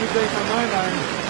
Good day for my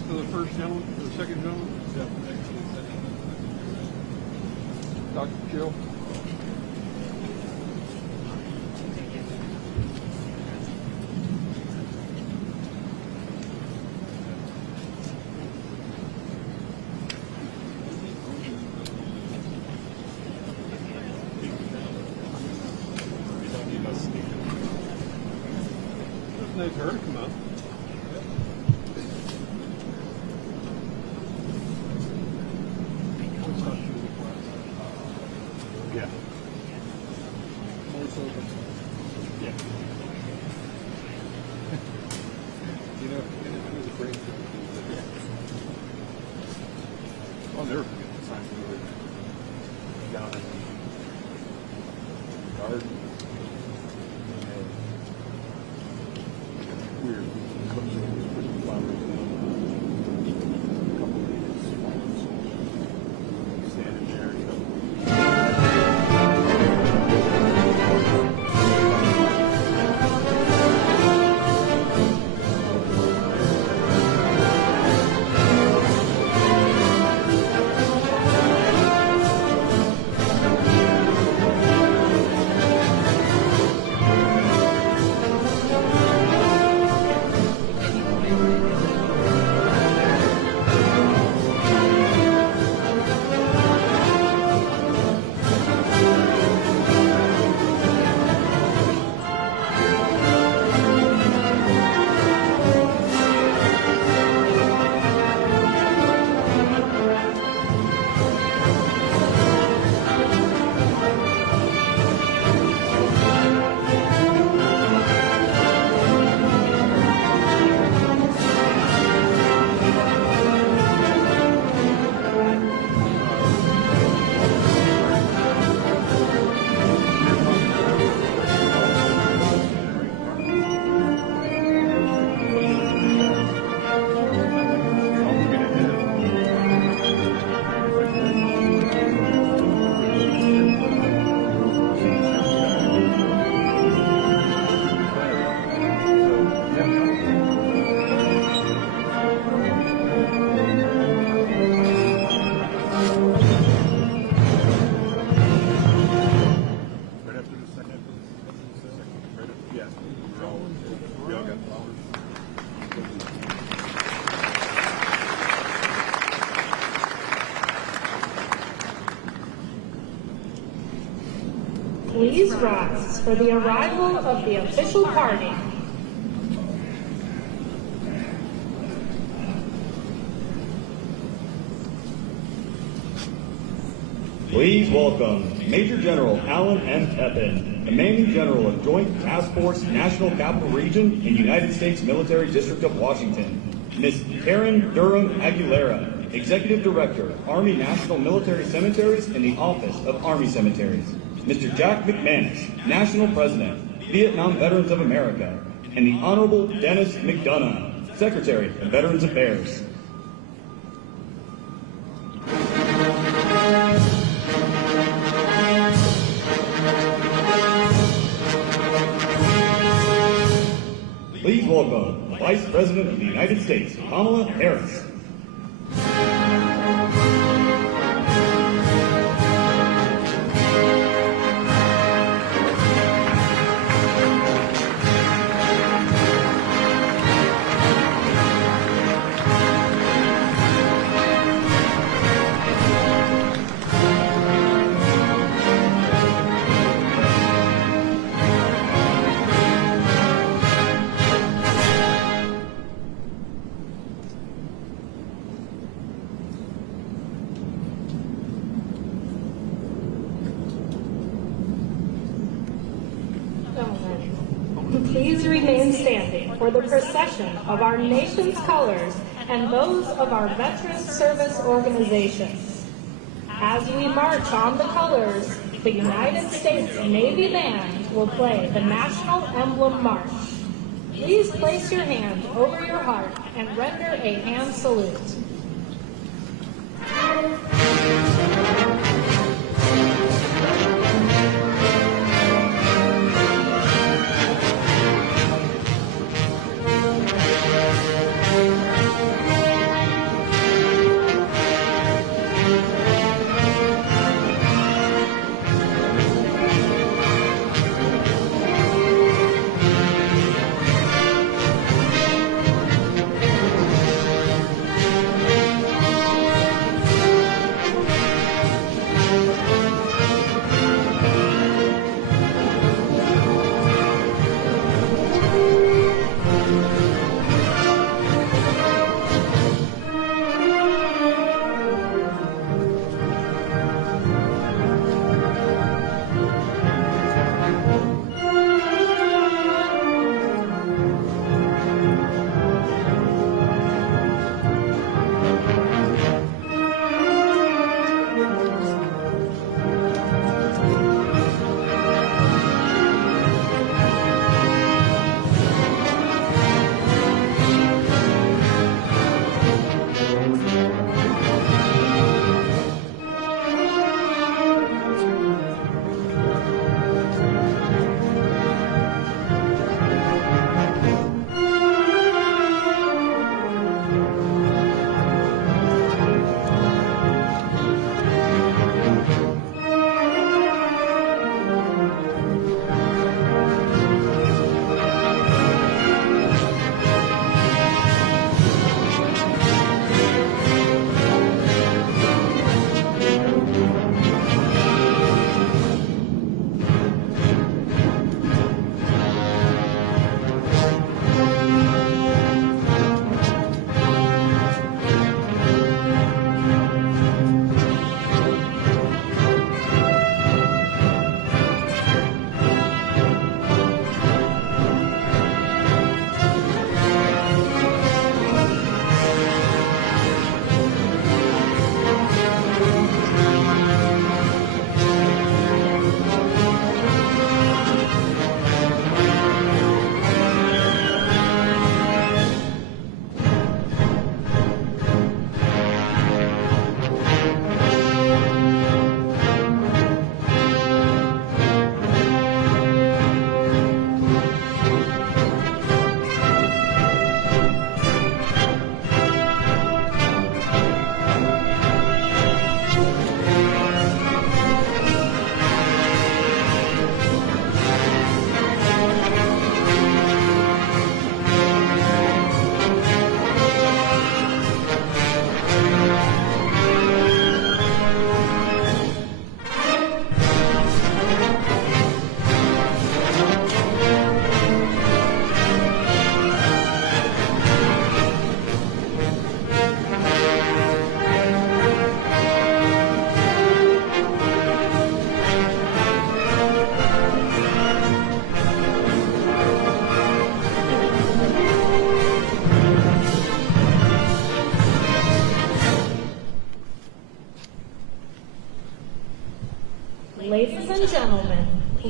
next to the first gentleman, or the second gentleman? Yeah, next to the second. Dr. Chill. It's nice for her to come out. Yeah. More so than, yeah. You know, and it was a great trip. Yeah. I'll never forget the time we were down in the garden. And weird. Putting flowers in. A couple of these flowers. Standing there, you know. Please rise for the arrival of the official party. Please welcome Major General Alan M. Pepin, Commanding General of Joint Task Force National Capital Region in United States Military District of Washington. Ms. Karen Durham Aguilera, Executive Director, Army National Military Cemeteries in the Office of Army Cemeteries. Mr. Jack McManus, National President, Vietnam Veterans of America, and the Honorable Dennis McDonough, Secretary of Veterans Affairs. Please welcome Vice President of the United States, Kamala Harris. Please remain standing for the procession of our nation's colors and those of our veteran service organizations. As we march on the colors, the United States Navy Band will play the National Emblem March. Please place your hand over your heart and render a hand salute.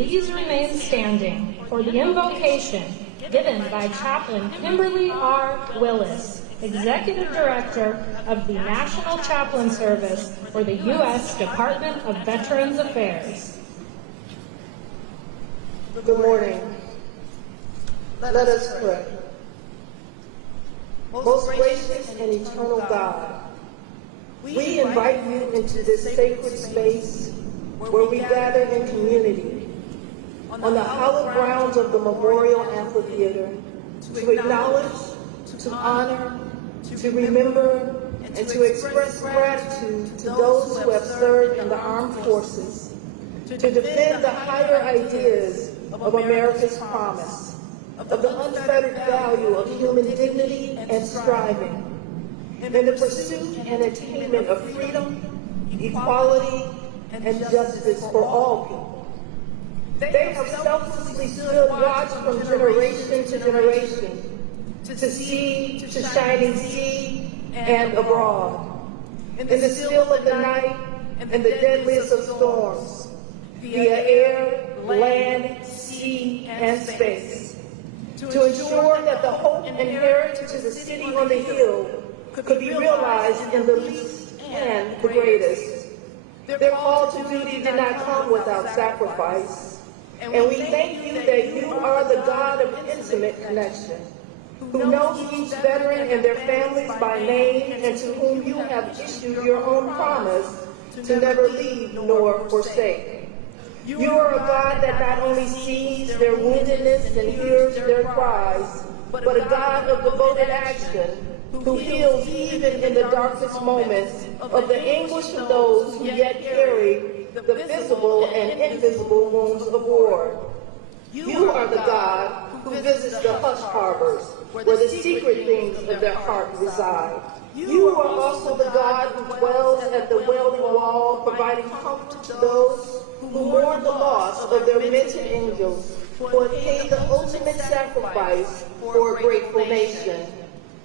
please remain standing for the invocation given by Chaplain Kimberly R. Willis, Executive Director of the National Chaplain Service for the U.S. Department of Veterans Affairs. Good morning. Let us pray. Most gracious and eternal God, we invite you into this sacred space where we gather in community on the hallowed grounds of the Memorial Amphitheater to acknowledge, to honor, to remember, and to express gratitude to those who have served in the armed forces, to defend the higher ideas of America's promise, of the unfettered value of human dignity and striving, in the pursuit and attainment of freedom, equality, and justice for all people. They have selflessly stood watch from generation to generation, to sea, to shining sea, and abroad, in the still of the night and the deadliest of storms, via air, land, sea, and space, to ensure that the hope inherent to the city on the hill could be realized in the least and the greatest. Their call to duty did not come without sacrifice, and we thank you that you are the God of intimate connection, who knows each veteran and their families by name, and to whom you have issued your own promise to never leave nor forsake. You are a God that not only sees their woundedness and hears their cries, but a God of devoted action, who heals even in the darkest moments of the anguish of those who yet carry the visible and invisible wounds of war. You are the God who visits the hush harbors, where the secret things of their heart reside. You are also the God who dwells at the Wailing Wall, providing comfort to those who mourn the loss of their mentored angels, who have paid the ultimate sacrifice for a grateful nation.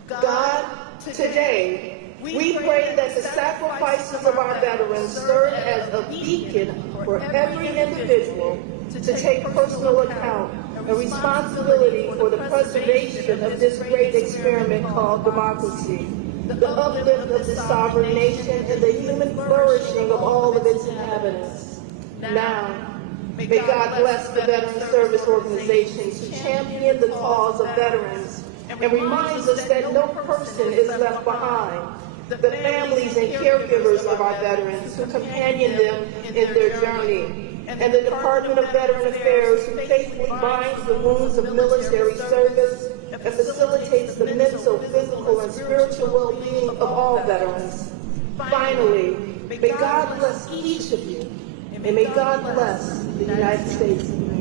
God, today, we pray that the sacrifices of our veterans serve as a beacon for every individual to take personal account and responsibility for the preservation of this great experiment called democracy, the uplift of this sovereign nation, and the human flourishing of all of its inhabitants. Now, may God bless the veteran service organizations who champion the cause of veterans and reminds us that no person is left behind. The families and caregivers of our veterans who companion them in their journey, and the Department of Veteran Affairs who faithfully binds the wounds of military service and facilitates the mental, physical, and spiritual well-being of all veterans. Finally, may God bless each of you, and may God bless the United States of America.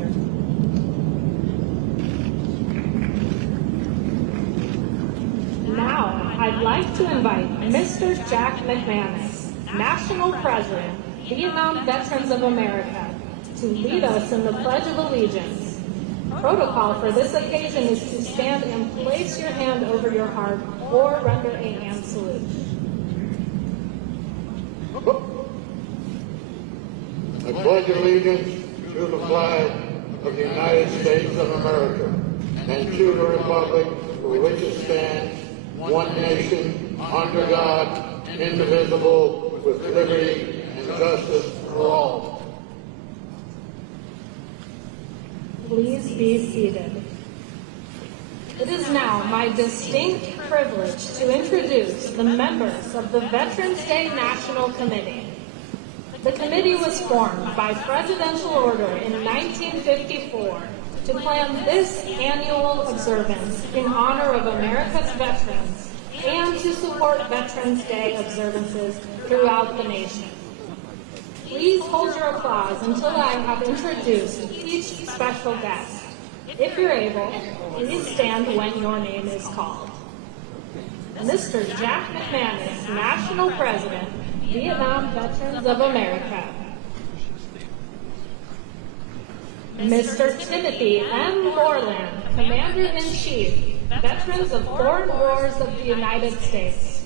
Now, I'd like to invite Mr. Jack McManus, National President, Vietnam Veterans of America, to lead us in the Pledge of Allegiance. Protocol for this occasion is to stand and place your hand over your heart or render a hand salute. I pledge allegiance to the flag of the United States of America and to the republic for which it stands, one nation, under God, indivisible, with liberty and justice for all. Please be seated. It is now my distinct privilege to introduce the members of the Veterans Day National Committee. The committee was formed by presidential order in 1954 to plan this annual observance in honor of America's veterans and to support Veterans Day observances throughout the nation. Please hold your applause until I have introduced each special guest. If you're able, please stand when your name is called. Mr. Jack McManus, National President, Vietnam Veterans of America. Mr. Timothy M. Moreland, Commander-in-Chief, Veterans of Foreign Wars of the United States.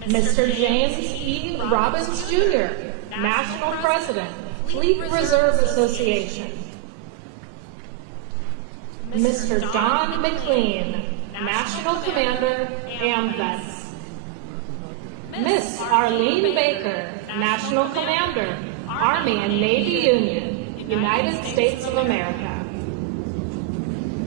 Mr. James E. Robbins, Jr., National President, Fleet Reserve Association. Mr. Don McLean, National Commander, AMVETS. Miss Arlene Baker, National Commander, Army and Navy Union, United States of America.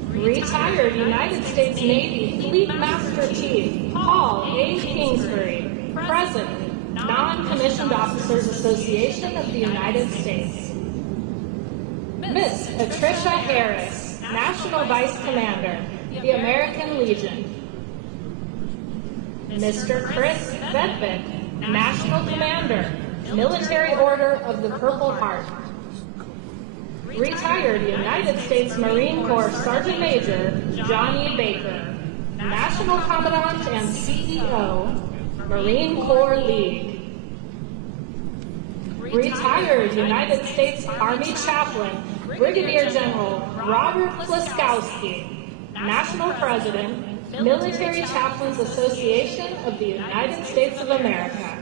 Retired United States Navy Fleet Master Chief Paul A. Kingsbury, President, Non-Commissioned Officers Association of the United States. Miss Patricia Harris, National Vice Commander, the American Legion. Mr. Chris Vedvik, National Commander, Military Order of the Purple Heart. Retired United States Marine Corps Sergeant Major Johnny Baker, National Commandant and CEO, Marine Corps League. Retired United States Army Chaplain Brigadier General Robert Pliskowski, National President, Military Chaplains Association of the United States of America.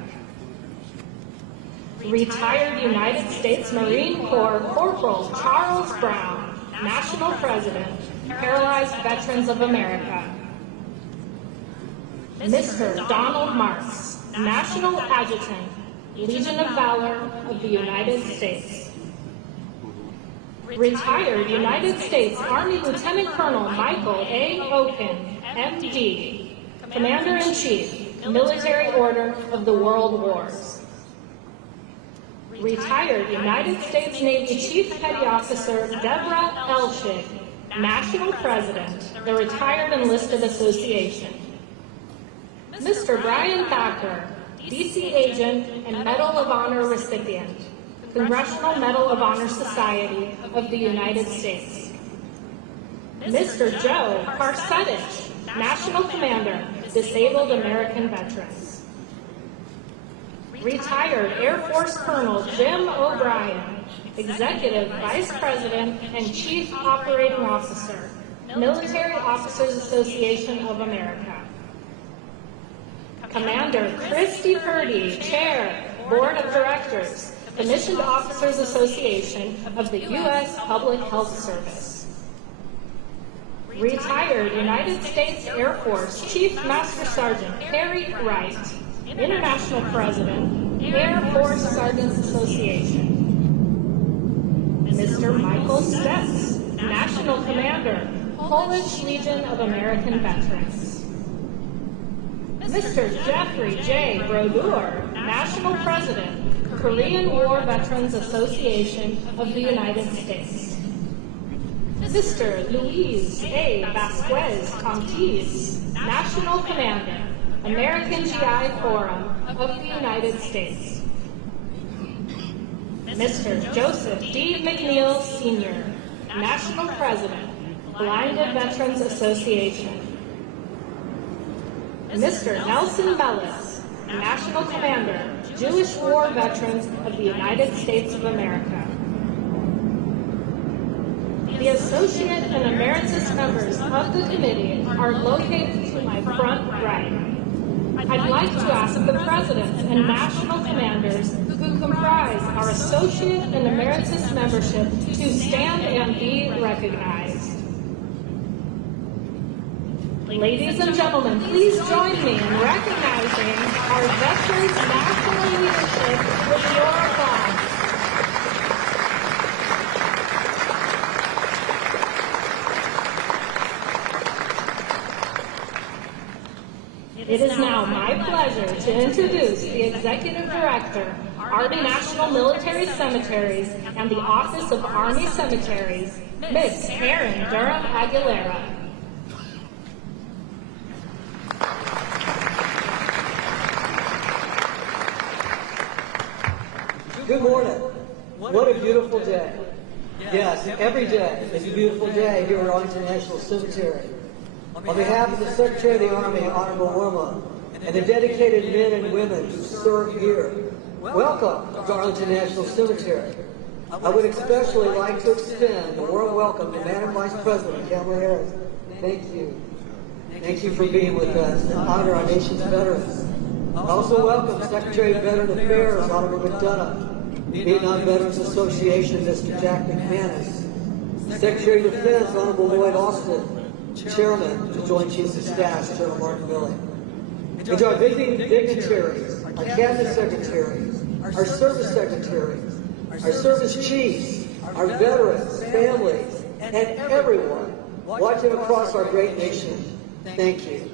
Retired United States Marine Corps Corporal Charles Brown, National President, Paralyzed Veterans of America. Mr. Donald Marks, National Adjutant, Legion of Valor of the United States. Retired United States Army Lieutenant Colonel Michael A. Oken, MD, Commander-in-Chief, Military Order of the World Wars. Retired United States Navy Chief Petty Officer Deborah Elshig, National President, the Retired Enlisted Association. Mr. Brian Thacker, DC Agent and Medal of Honor recipient, Congressional Medal of Honor Society of the United States. Mr. Joe Karsetich, National Commander, Disabled American Veterans. Retired Air Force Colonel Jim O'Brien, Executive Vice President and Chief Operating Officer, Military Officers Association of America. Commander Christy Purdy, Chair, Board of Directors, Commissioned Officers Association of the U.S. Public Health Service. Retired United States Air Force Chief Master Sergeant Harry Wright, International President, Air Force Sergeants Association. Mr. Michael Stets, National Commander, Polish Legion of American Veterans. Mr. Jeffrey J. Brodeur, National President, Korean War Veterans Association of the United States. Mr. Luis A. Vasquez Contis, National Commander, American GI Forum of the United States. Mr. Joseph D. McNeil Sr., National President, Blinded Veterans Association. Mr. Nelson Mellis, National Commander, Jewish War Veterans of the United States of America. The associate and emeritus members of the committee are located to my front right. I'd like to ask the presidents and national commanders who comprise our associate and emeritus membership to stand and be recognized. Ladies and gentlemen, please join me in recognizing our veterans' national leadership with your applause. It is now my pleasure to introduce the Executive Director, Army National Military Cemeteries and the Office of Army Cemeteries, Miss Erin Durham Aguilera. Good morning. What a beautiful day. Yes, every day is a beautiful day here at Arlington National Cemetery. On behalf of the Secretary of the Army, Honorable Wilma, and the dedicated men and women who serve here, welcome to Arlington National Cemetery. I would especially like to extend a warm welcome to Madam Vice President Kamala Harris. Thank you. Thank you for being with us to honor our nation's veterans. I also welcome Secretary of Veteran Affairs, Honorable McDonough. Vietnam Veterans Association, Mr. Jack McManus, Secretary of Defense, Honorable Lloyd Austin, Chairman, the Joint Chiefs of Staff, General Martin Milley. And to our visiting dignitaries, our cabinet secretaries, our service secretaries, our service chiefs, our veterans, families, and everyone watching across our great nation, thank you.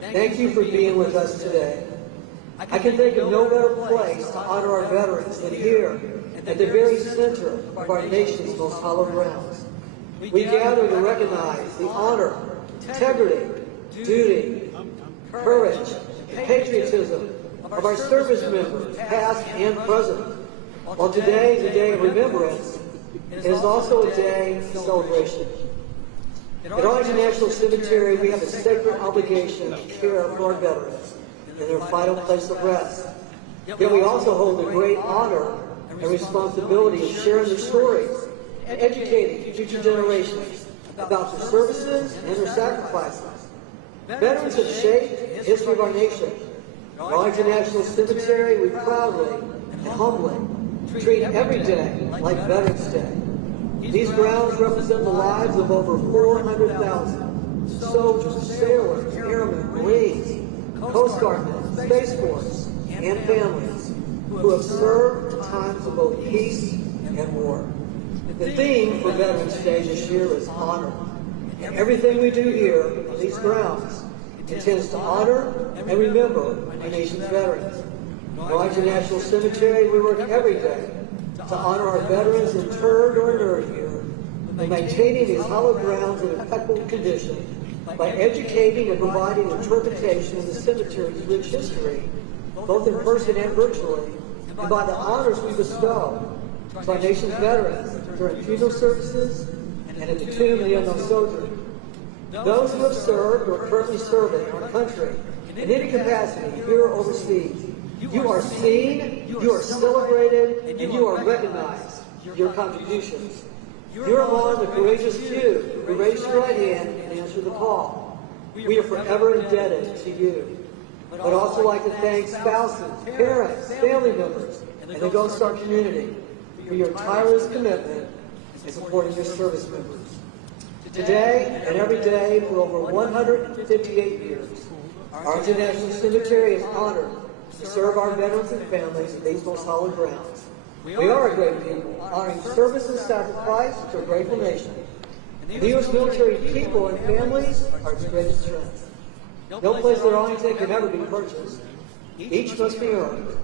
Thank you for being with us today. I can think of no better place to honor our veterans than here, at the very center of our nation's most hallowed grounds. We gather to recognize the honor, integrity, duty, courage, and patriotism of our service members, past and present. While today is a day of remembrance, it is also a day of celebration. At Arlington National Cemetery, we have a sacred obligation to care for our veterans in their final place of rest. Yet we also hold the great honor and responsibility of sharing their stories and educating future generations about their services and their sacrifices. Veterans have shaped the history of our nation. At Arlington National Cemetery, we proudly and humbly treat every day like Veterans Day. These grounds represent the lives of over 400,000 soldiers, sailors, airmen, Marines, Coast Guardmen, Space Force, and families who have served at times of both peace and war. The theme for Veterans Day this year is honor. And everything we do here on these grounds intends to honor and remember our nation's veterans. At Arlington National Cemetery, we work every day to honor our veterans interred or inurned here, by maintaining these hallowed grounds in impeccable condition, by educating and providing interpretation of the cemetery's rich history, both in person and virtually, and by the honors we bestow to our nation's veterans during funeral services and at the tomb of the unknown soldier. Those who have served or are currently serving our country in any capacity, here or overseas, you are seen, you are celebrated, and you are recognized for your contributions. You're among the courageous few who raised your right hand and answered the call. We are forever indebted to you. I'd also like to thank spouses, parents, family members, and the Gold Star community for your tireless commitment in supporting your service members. Today and every day for over 158 years, Arlington National Cemetery is honored to serve our veterans and families in these most hallowed grounds. We are a great people, honoring service and sacrifice to a grateful nation. The U.S. military people and families are its greatest strength. No place at Arlington can ever be purchased. Each must be earned.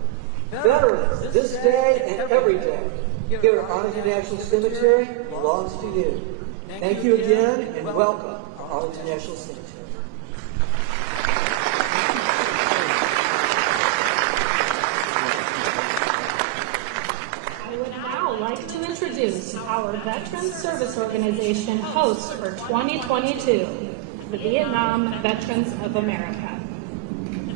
Veterans, this day and every day, here at Arlington National Cemetery belongs to you. Thank you again, and welcome to Arlington National Cemetery. I would now like to introduce our Veteran Service Organization host for 2022, the Vietnam Veterans of America.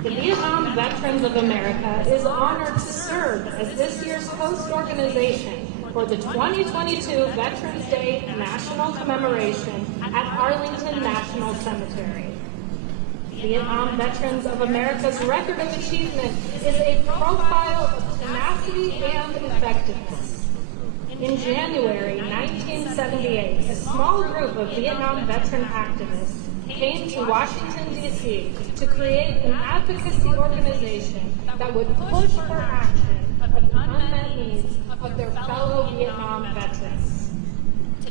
The Vietnam Veterans of America is honored to serve as this year's host organization for the 2022 Veterans Day National Commemoration at Arlington National Cemetery. Vietnam Veterans of America's record of achievement is a profile of tenacity and effectiveness. In January 1978, a small group of Vietnam veteran activists came to Washington, D.C. to create an advocacy organization that would push for action of the unmet needs of their fellow Vietnam veterans.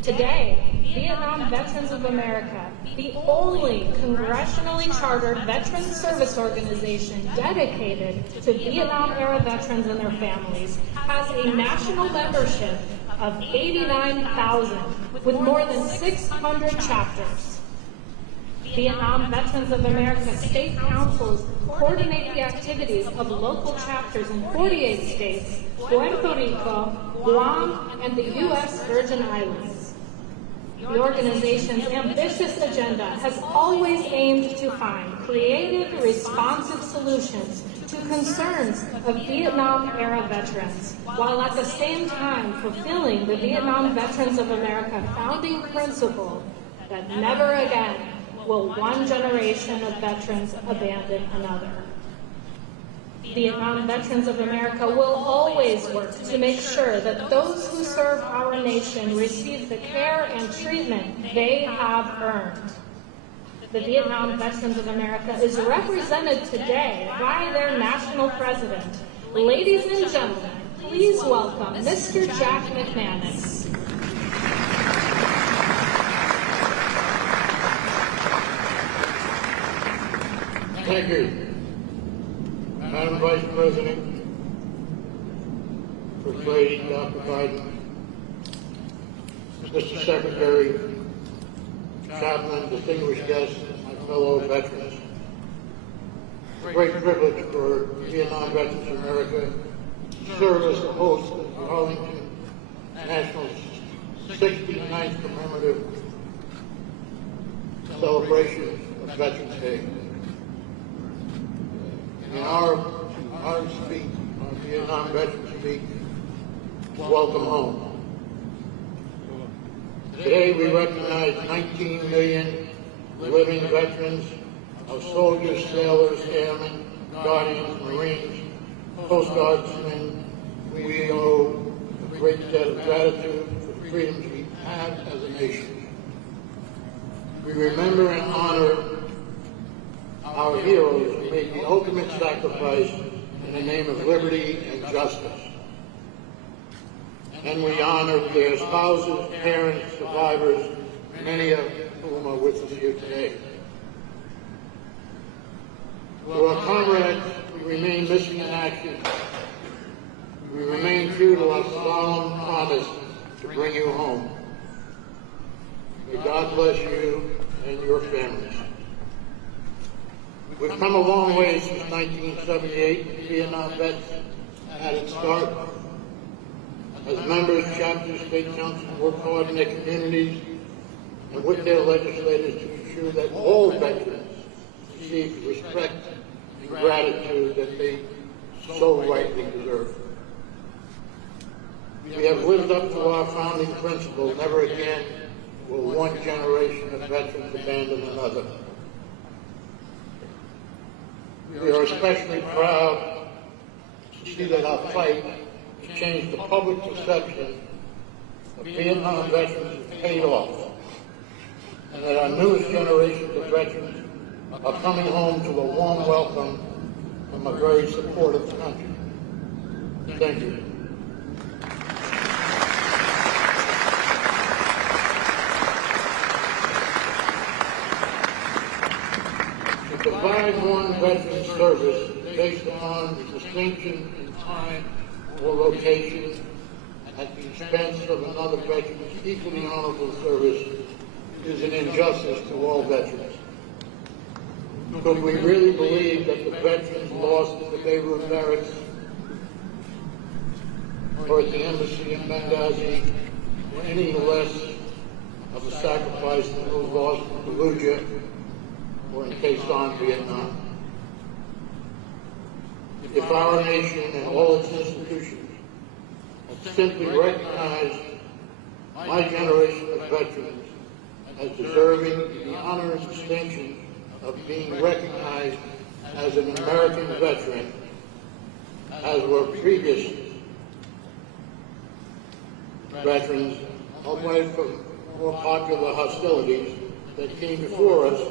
Today, Vietnam Veterans of America, the only congressionally chartered veteran service organization dedicated to Vietnam-era veterans and their families, has a national membership of 89,000 with more than 600 chapters. Vietnam Veterans of America state councils coordinate the activities of local chapters in 48 states, Puerto Rico, Guam, and the U.S. Virgin Islands. The organization's ambitious agenda has always aimed to find creative, responsive solutions to concerns of Vietnam-era veterans, while at the same time fulfilling the Vietnam Veterans of America founding principle that never again will one generation of veterans abandon another. Vietnam Veterans of America will always work to make sure that those who serve our nation receive the care and treatment they have earned. The Vietnam Veterans of America is represented today by their national president. Ladies and gentlemen, please welcome Mr. Jack McManus. Thank you, Madam Vice President, First Lady Dr. Biden, Mr. Secretary, Chaplain, distinguished guests, my fellow veterans. It's a great privilege for Vietnam Veterans of America to serve as the host of the Arlington National 69th commemorative celebration of Veterans Day. In our speak, our Vietnam veterans speak, welcome home. Today we recognize 19 million living veterans of soldiers, sailors, airmen, guardians, Marines, Coast Guardsmen. We owe a great debt of gratitude for the freedoms we have as a nation. We remember and honor our heroes who made the ultimate sacrifice in the name of liberty and justice. And we honor their spouses, parents, survivors, many of whom are with us here today. To our comrades, we remain missing in action. We remain true to our solemn promise to bring you home. May God bless you and your families. We've come a long way since 1978. Vietnam vets had its start. As members, chapters, state councils work hard in their communities and with their legislators to ensure that all veterans receive the respect and gratitude that they so rightly deserve. We have lived up to our founding principle, never again will one generation of veterans abandon another. We are especially proud to see that our fight to change the public perception of Vietnam veterans has paid off, and that our newest generations of veterans are coming home to a warm welcome from a very supportive country. Thank you. To provide one veteran service based on the distinction in time or location at the expense of another veteran's equally honorable service is an injustice to all veterans. But we really believe that the veterans lost at the Beirut barracks or at the embassy in Benghazi were any less of a sacrifice than those lost in Fallujah or in Quezon, Vietnam. If our nation and all its institutions had simply recognized my generation of veterans as deserving the honor and distinction of being recognized as an American veteran, as were previous veterans, away from more popular hostilities that came before us,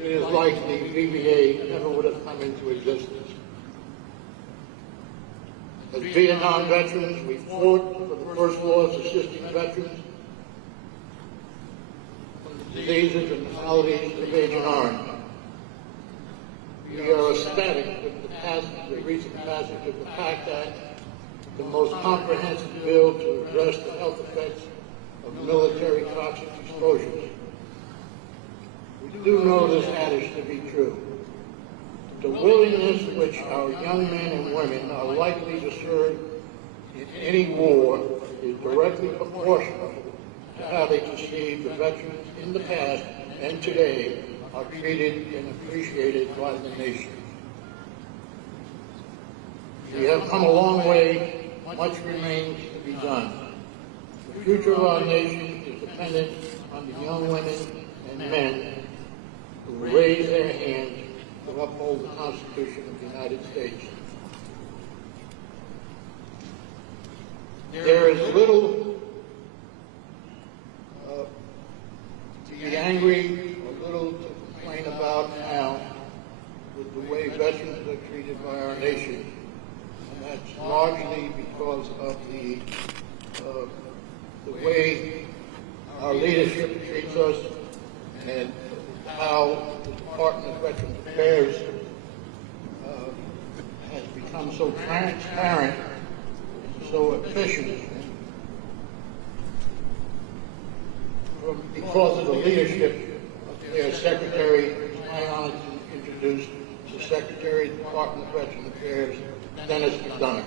it is likely VBA never would have come into existence. As Vietnam veterans, we fought for the first laws assisting veterans from the diseases and maladies of Agent Orange. We are ecstatic with the recent passage of the PACT Act, the most comprehensive bill to address the health effects of military toxic exposures. We do know this adage to be true. The willingness which our young men and women are likely to serve in any war is directly proportional to how they perceive the veterans in the past and today are treated and appreciated by the nation. We have come a long way. Much remains to be done. The future of our nation is dependent on the young women and men who raise their hands to uphold the Constitution of the United States. There is little to be angry or little to complain about now with the way veterans are treated by our nation. And that's largely because of the way our leadership treats us and how the Department of Veterans Affairs has become so transparent, so efficient, because of the leadership of their Secretary. It's my honor to introduce the Secretary of the Department of Veterans Affairs, Dennis McDonough.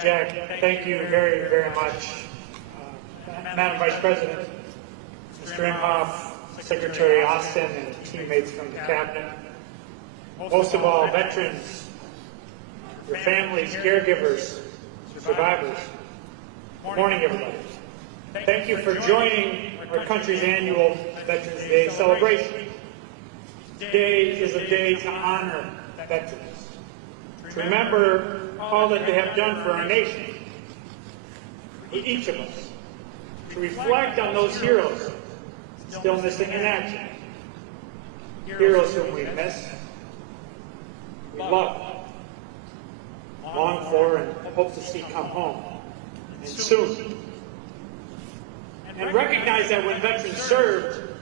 Jack, thank you very, very much. Madam Vice President, Mr. Imhoff, Secretary Austin, and teammates from the Cabinet. Most of all, veterans, your families, caregivers, survivors. Good morning, everybody. Thank you for joining our country's annual Veterans Day celebration. Today is a day to honor veterans, to remember all that they have done for our nation, for each of us, to reflect on those heroes still missing in action, heroes whom we miss, we love, long for, and hope to see come home, and soon. And recognize that when veterans served,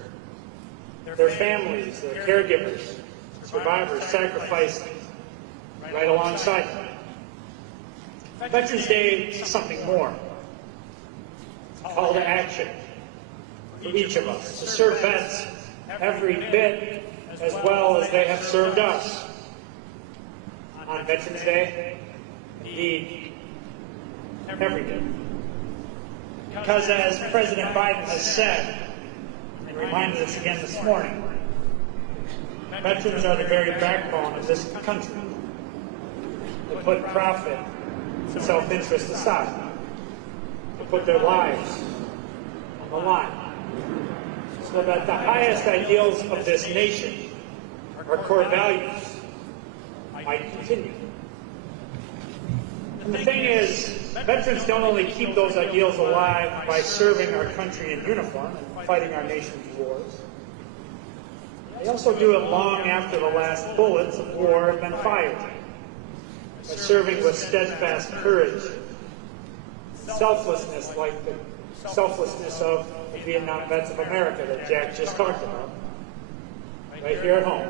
their families, their caregivers, survivors sacrificed right alongside them. Veterans Day is something more. It's a call to action for each of us to serve vets every bit as well as they have served us. On Veterans Day, indeed, every day. Because as President Biden has said, and reminded us again this morning, veterans are the very backbone of this country. They put profit and self-interest aside, to put their lives on the line, so that the highest ideals of this nation, our core values, might continue. And the thing is, veterans don't only keep those ideals alive by serving our country in uniform and fighting our nation's wars. They also do it long after the last bullets of war have been fired, by serving with steadfast courage, selflessness like the selflessness of the Vietnam vets of America that Jack just talked about, right here at home.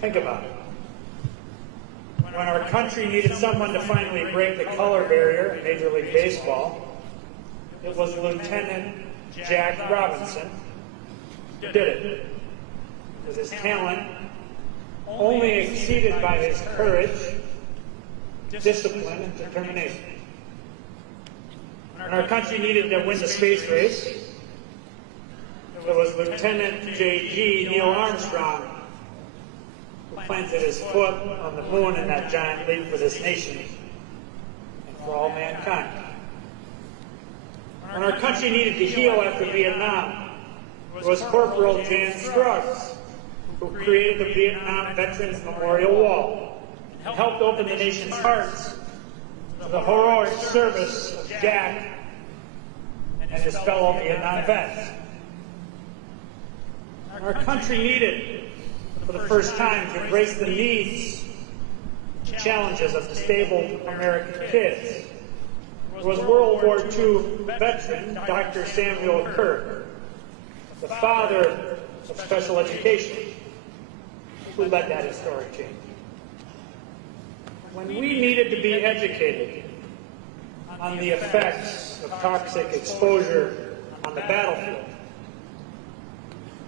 Think about it. When our country needed someone to finally break the color barrier in Major League Baseball, it was Lieutenant Jack Robinson who did it. With his talent only exceeded by his courage, discipline, and determination. When our country needed to win the space race, it was Lieutenant J.G. Neil Armstrong who planted his foot on the moon in that giant leap for this nation and for all mankind. When our country needed to heal after Vietnam, it was Corporal Jan Scruggs who created the Vietnam Veterans Memorial Wall and helped open the nation's hearts to the heroic service of Jack and his fellow Vietnam vets. Our country needed, for the first time, to embrace the needs, challenges of disabled American kids. It was World War II veteran Dr. Samuel Kirk, the father of special education, who led that historic change. When we needed to be educated on the effects of toxic exposure on the battlefield,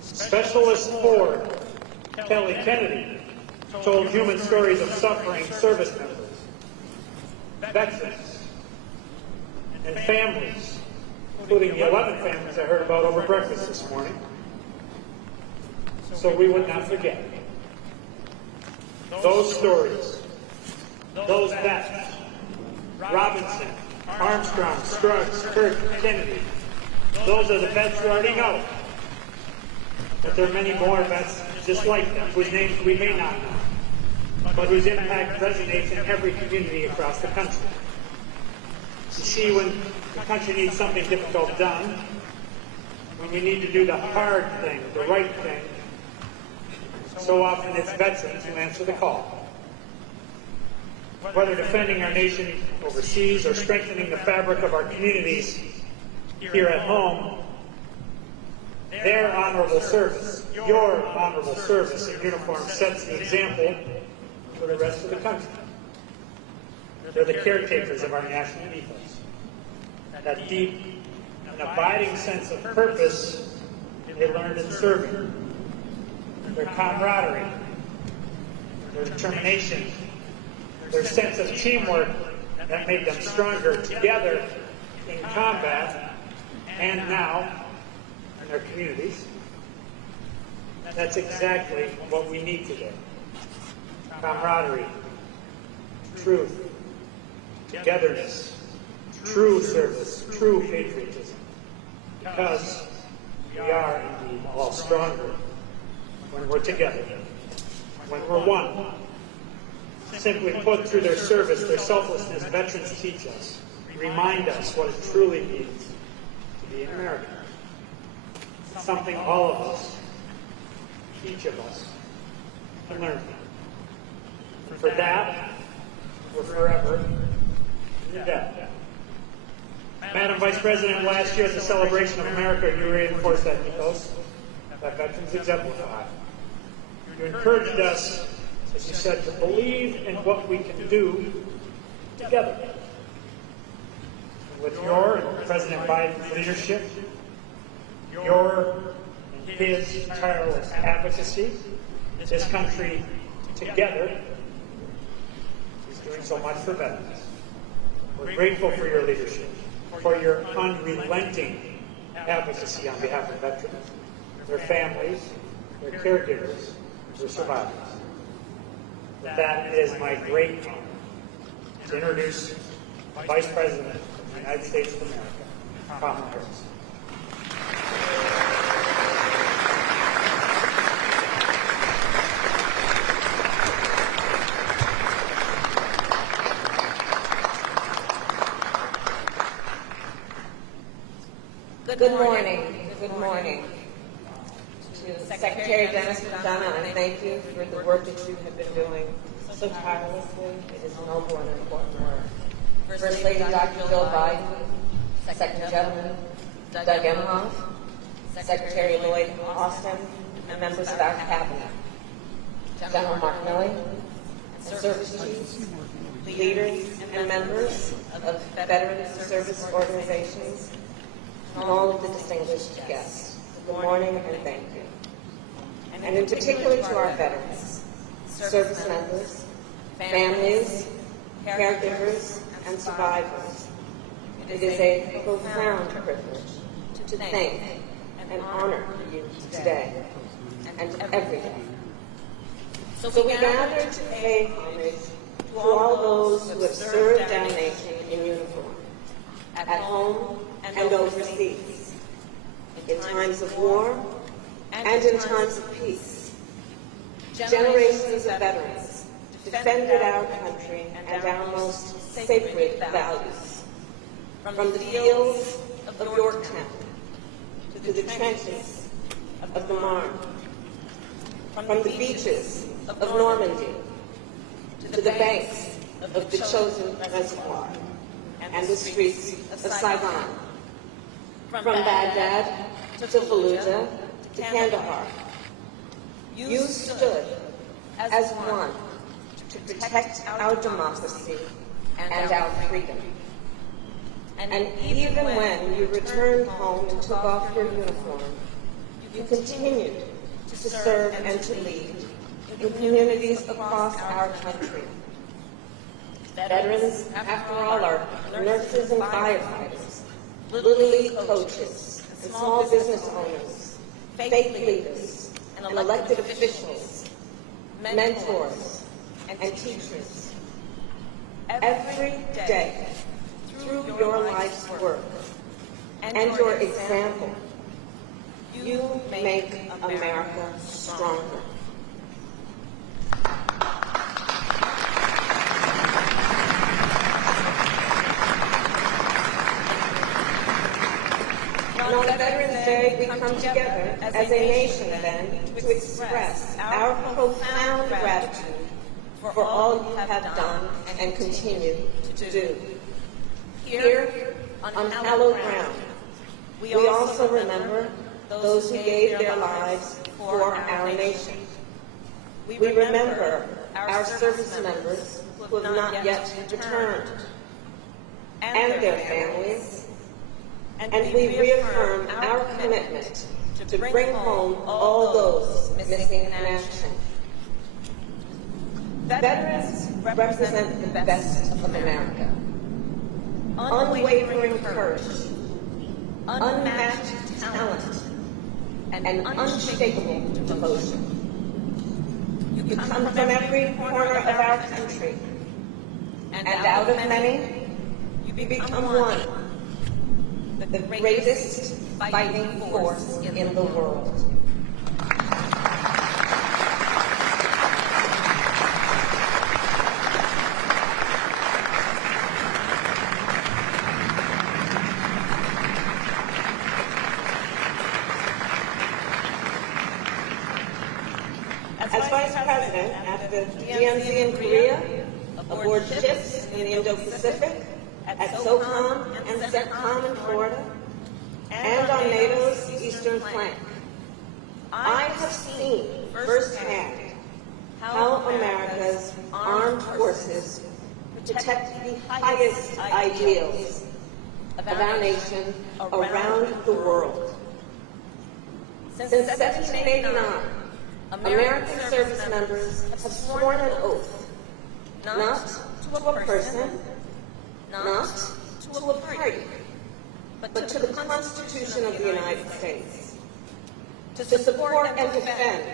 Specialist 4 Kelly Kennedy told human stories of suffering service members, veterans, and families, including the 11 families I heard about over breakfast this morning, so we would not forget. Those stories, those vets, Robinson, Armstrong, Scruggs, Kirk, Kennedy, those are the vets you already know. But there are many more vets just like them, whose names we may not know, but whose impact resonates in every community across the country. You see, when the country needs something difficult done, when we need to do the hard thing, the right thing, so often it's veterans who answer the call. Whether defending our nation overseas or strengthening the fabric of our communities here at home, their honorable service, your honorable service in uniform sets the example for the rest of the country. They're the caretakers of our national ethos. That deep and abiding sense of purpose they learned in serving. Their camaraderie, their determination, their sense of teamwork that made them stronger together in combat and now in their communities. That's exactly what we need today. Camaraderie, truth, togetherness, true service, true patriotism. Because we are indeed all stronger when we're together, when we're one. Simply put, through their service, their selflessness, veterans teach us, remind us what it truly means to be an American. Something all of us, each of us, can learn from. And for that, we're forever in debt. Madam Vice President, last year at the Celebration of America, you reinforced that ethos that veterans exemplify. You encouraged us, as you said, to believe in what we can do together. And with your and President Biden's leadership, your and his tireless advocacy, this country together is doing so much for veterans. We're grateful for your leadership, for your unrelenting advocacy on behalf of veterans, their families, their caregivers, their survivors. That is my great honor to introduce Vice President of the United States of America, Kamala Harris. Good morning. Good morning. To Secretary Dennis McDonough, and thank you for the work that you have been doing so tirelessly. It is noble and important work. First Lady Dr. Jill Biden, Second Gentleman Doug Emhoff, Secretary Lloyd Austin, and members of our cabinet, General Mark Milley, and service chiefs, leaders, and members of veteran service organizations, and all of the distinguished guests. Good morning and thank you. And in particular to our veterans, service members, families, caregivers, and survivors. It is a profound privilege to thank and honor you today and every day. So we gather to pay homage to all those who have served our nation in uniform, at home and overseas, in times of war and in times of peace. Generations of veterans defended our country and our most sacred values. From the fields of Yorktown to the trenches of the Marne, from the beaches of Normandy to the banks of the chosen reservoir and the streets of Saigon, from Baghdad to Fallujah to Kandahar. You stood as one to protect our democracy and our freedom. And even when you returned home and took off your uniform, you continued to serve and to lead in communities across our country. Veterans, after all, are nurses and firefighters, Little League coaches, and small business owners, faith leaders, and elected officials, mentors, and teachers. every day through your life's work and your example, you make America stronger. On Veterans Day, we come together as a nation then to express our profound gratitude for all you have done and continue to do. Here, on hallowed ground, we also remember those who gave their lives for our nation. We remember our service members who have not yet returned, and their families, and we reaffirm our commitment to bring home all those missing in action. Veterans represent the best of America. Unwavering courage, unmatched talent, and unshakable devotion. You come from every corner of our country, and out of many, you become one, the greatest fighting force in the world. As Vice President at the DMZ in Korea, aboard ships in the Indo-Pacific, at SOCOM and CENTCOM in Florida, and on NATO's eastern flank, I have seen firsthand how America's armed forces protect the highest ideals of our nation around the world. Since 1789, American service members have sworn an oath not to a person, not to a party, but to the Constitution of the United States, to support and defend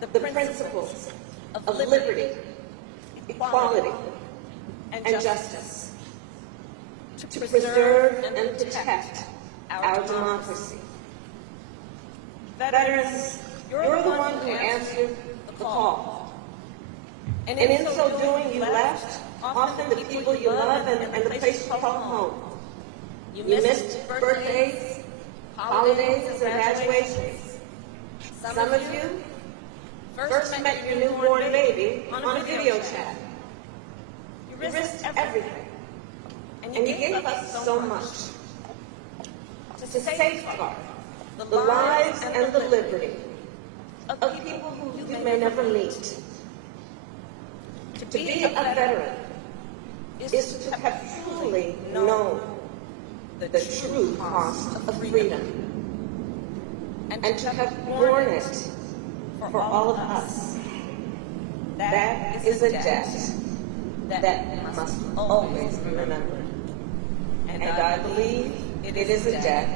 the principles of liberty, equality, and justice, to preserve and protect our democracy. Veterans, you're the one who answered the call. And in so doing, you left often the people you love and the place you call home. You missed birthdays, holidays, and graduations. Some of you first met your newborn baby on a video chat. You risked everything. And you gave us so much to safeguard the lives and the liberty of people who you may never meet. To be a veteran is to have truly known the true cost of freedom and to have borne it for all of us. That is a debt that must always be remembered. And I believe it is a debt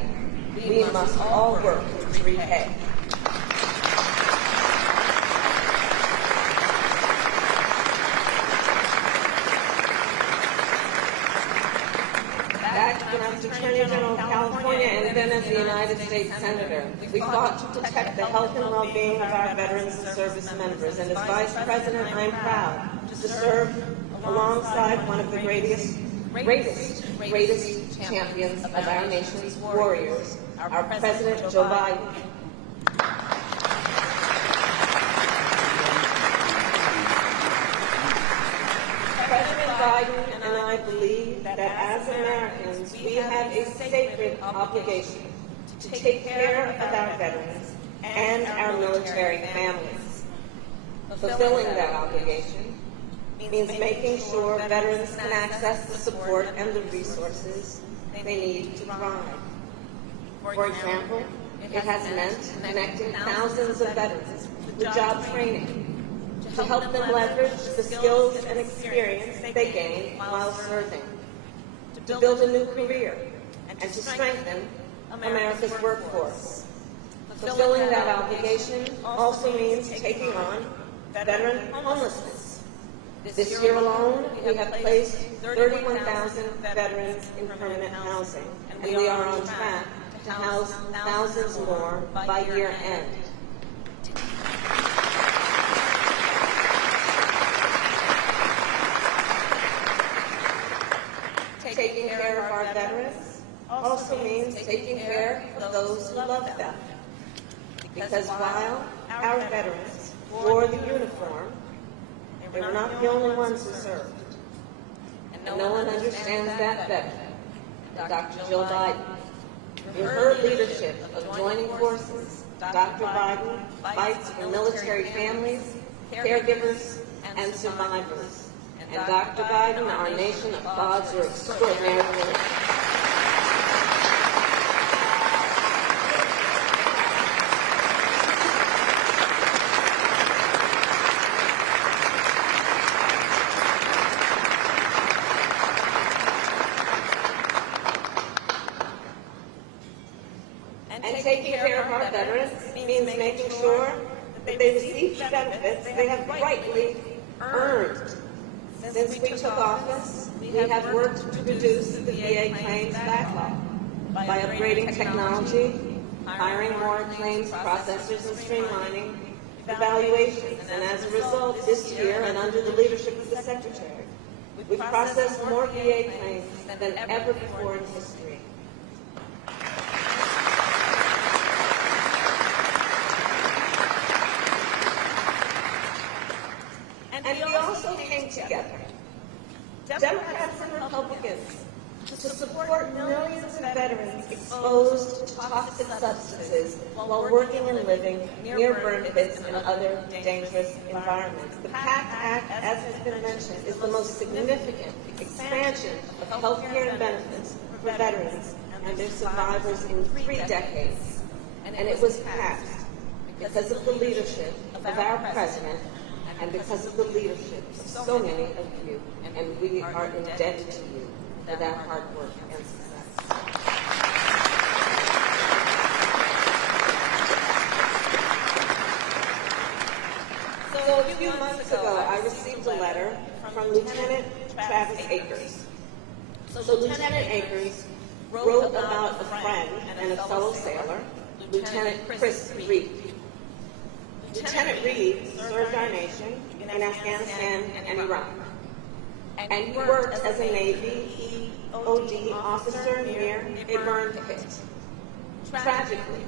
we must all work to repay. Back when I was Attorney General of California and then as the United States Senator, we fought to protect the health and well-being of our veterans and service members. And as Vice President, I'm proud to serve alongside one of the greatest champions of our nation's warriors, our President Joe Biden. President Biden and I believe that as Americans, we have a sacred obligation to take care of our veterans and our military families. Fulfilling that obligation means making sure veterans can access the support and the resources they need to thrive. For example, it has meant connecting thousands of veterans with job training to help them leverage the skills and experience they gain while serving, to build a new career, and to strengthen America's workforce. Fulfilling that obligation also means taking on veteran homelessness, This year alone, we have placed 31,000 veterans in permanent housing, and we are on track to house thousands more by year end. Taking care of our veterans also means taking care of those who love them. Because while our veterans wore the uniform, they were not the only ones who served. And no one understands that better than Dr. Jill Biden. Through her leadership of joining forces, Dr. Biden fights for military families, caregivers, and survivors. And Dr. Biden, our nation applauds your extraordinary work. And taking care of our veterans means making sure that they receive benefits they have rightly earned. Since we took office, we have worked to reduce the VA claims backlog by upgrading technology, hiring more claims processors, and streamlining evaluations. And as a result, this year, and under the leadership of the Secretary, we've processed more VA claims than ever before in history. And we also came together, Democrats and Republicans, to support millions of veterans exposed to toxic substances while working and living near burn pits and other dangerous environments. The PACT Act, as has been mentioned, is the most significant expansion of health care and benefits for veterans and their survivors in 3 decades. And it was passed because of the leadership of our president and because of the leadership of so many of you, and we are indebted to you for that hard work and success. So a few months ago, I received a letter from Lieutenant Travis Akers. So Lieutenant Akers wrote about a friend and a fellow sailor, Lieutenant Chris Reed. Lieutenant Reed served our nation in Afghanistan and Iraq, and he worked as a Navy EOD officer near a burn pit. Tragically,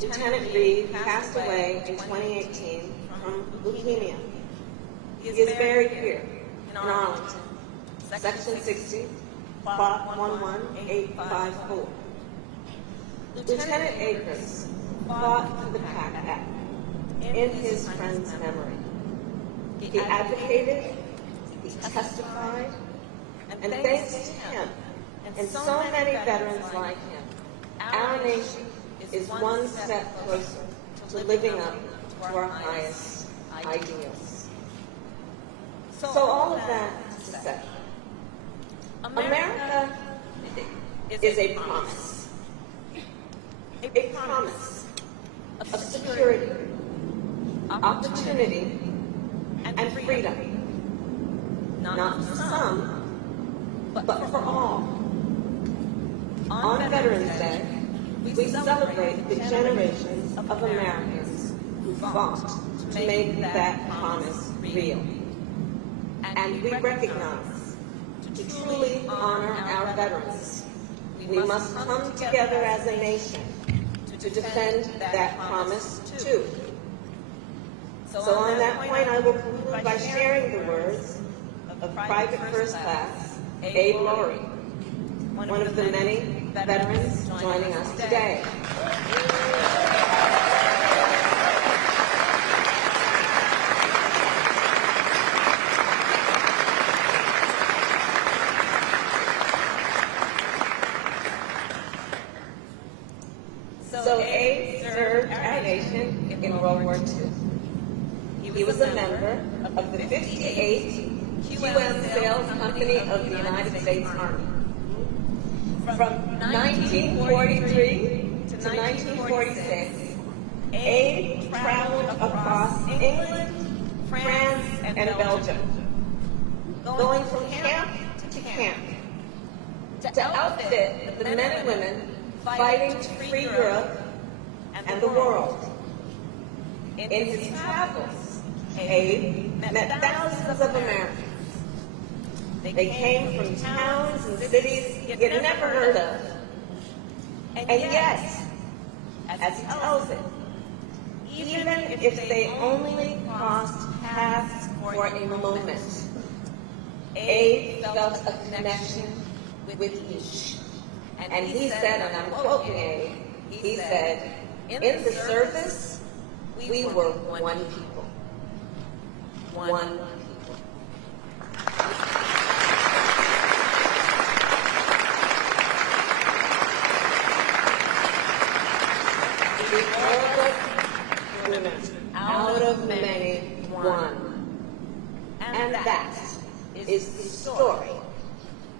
Lieutenant Reed passed away in 2018 from leukemia. He is buried here in Arlington, Section 60, Plot 11854. Lieutenant Akers fought for the PACT Act in his friend's memory. He advocated, he testified, and thanks to him and so many veterans like him, our nation is one step closer to living up to our highest ideals. So all of that to say, America is a promise. A promise of security, opportunity, and freedom. Not for some, but for all. On Veterans Day, we celebrate the generations of Americans who fought to make that promise real. And we recognize, to truly honor our veterans, we must come together as a nation to defend that promise too. So on that point, I will conclude by sharing the words of Private First Class Abe Laurie, one of the many veterans joining us today. So Abe served our nation in World War II. He was a member of the 58th QM Sales Company of the United States Army. From 1943 to 1946, Abe traveled across England, France, and Belgium, going from camp to camp, to outfit the men and women fighting to free Europe and the world. In his travels, Abe met thousands of Americans. They came from towns and cities he had never heard of. And yet, as he tells it, even if they only crossed paths for a moment, Abe felt a connection with each. And he said, and I'm quoting Abe, he said, in the service, we were one people. One people. Out of many, one. And that is the story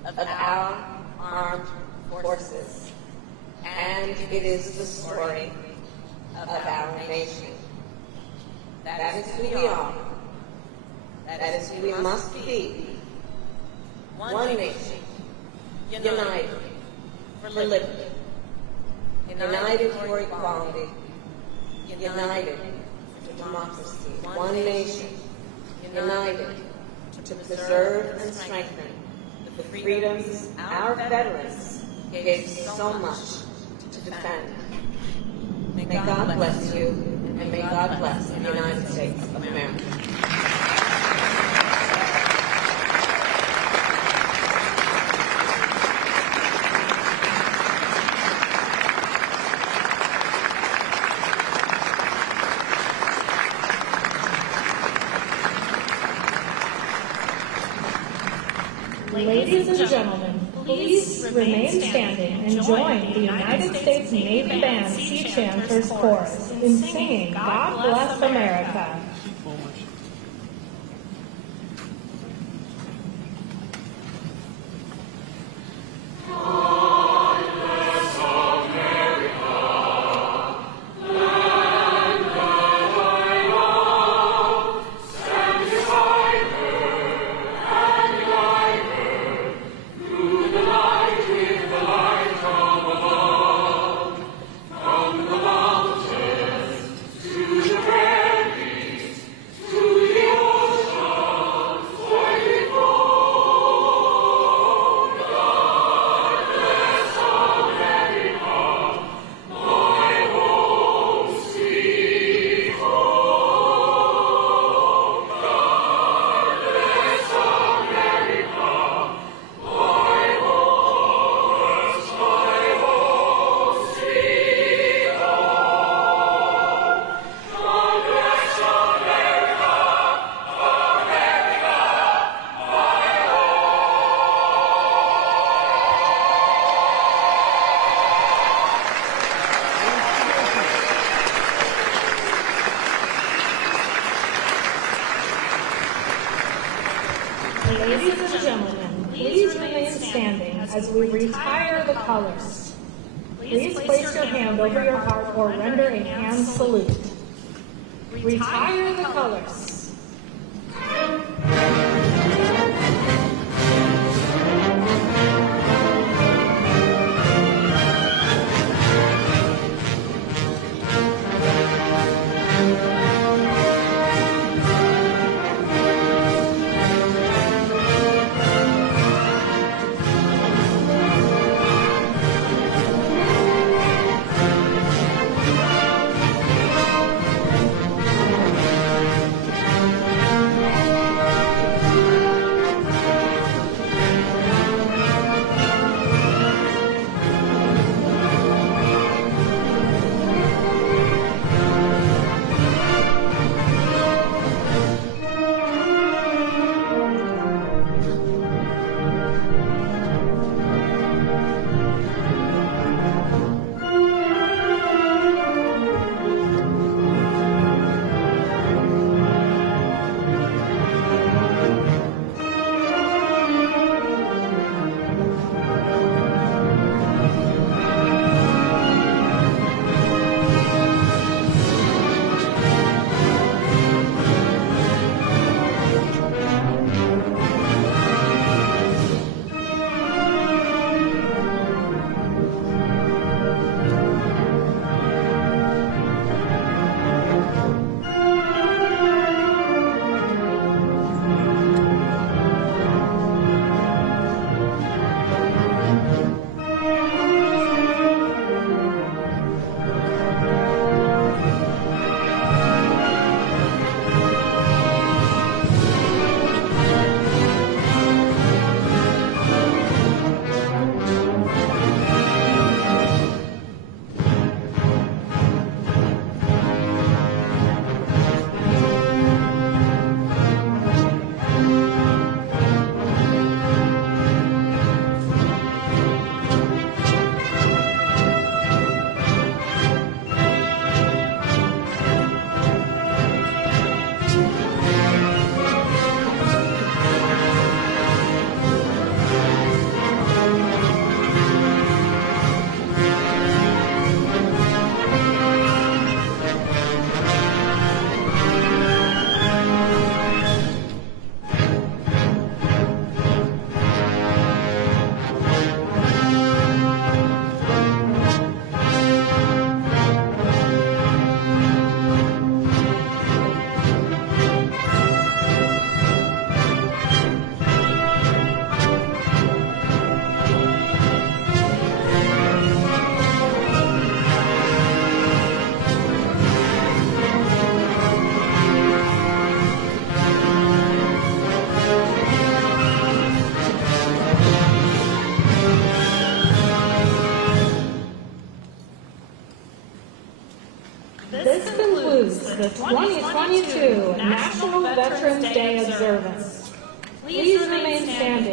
of our armed forces. And it is the story of our nation. That is who we are. That is who we must be. One nation, united for liberty, united for equality, united for democracy. One nation, united to preserve and strengthen the freedoms our veterans gave so much to defend. May God bless you, and may God bless the United States of America. Ladies and gentlemen, please remain standing and join the United States Navy Band Sea Chanters Chorus in singing God Bless America. Ladies and gentlemen, please remain standing as we retire the colors. Please place your hand over your heart or render a hand salute. Retire the colors.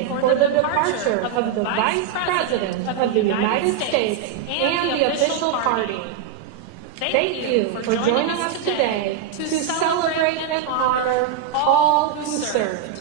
for the departure of the Vice President of the United States and the official party. Thank you for joining us today to celebrate and honor all who served.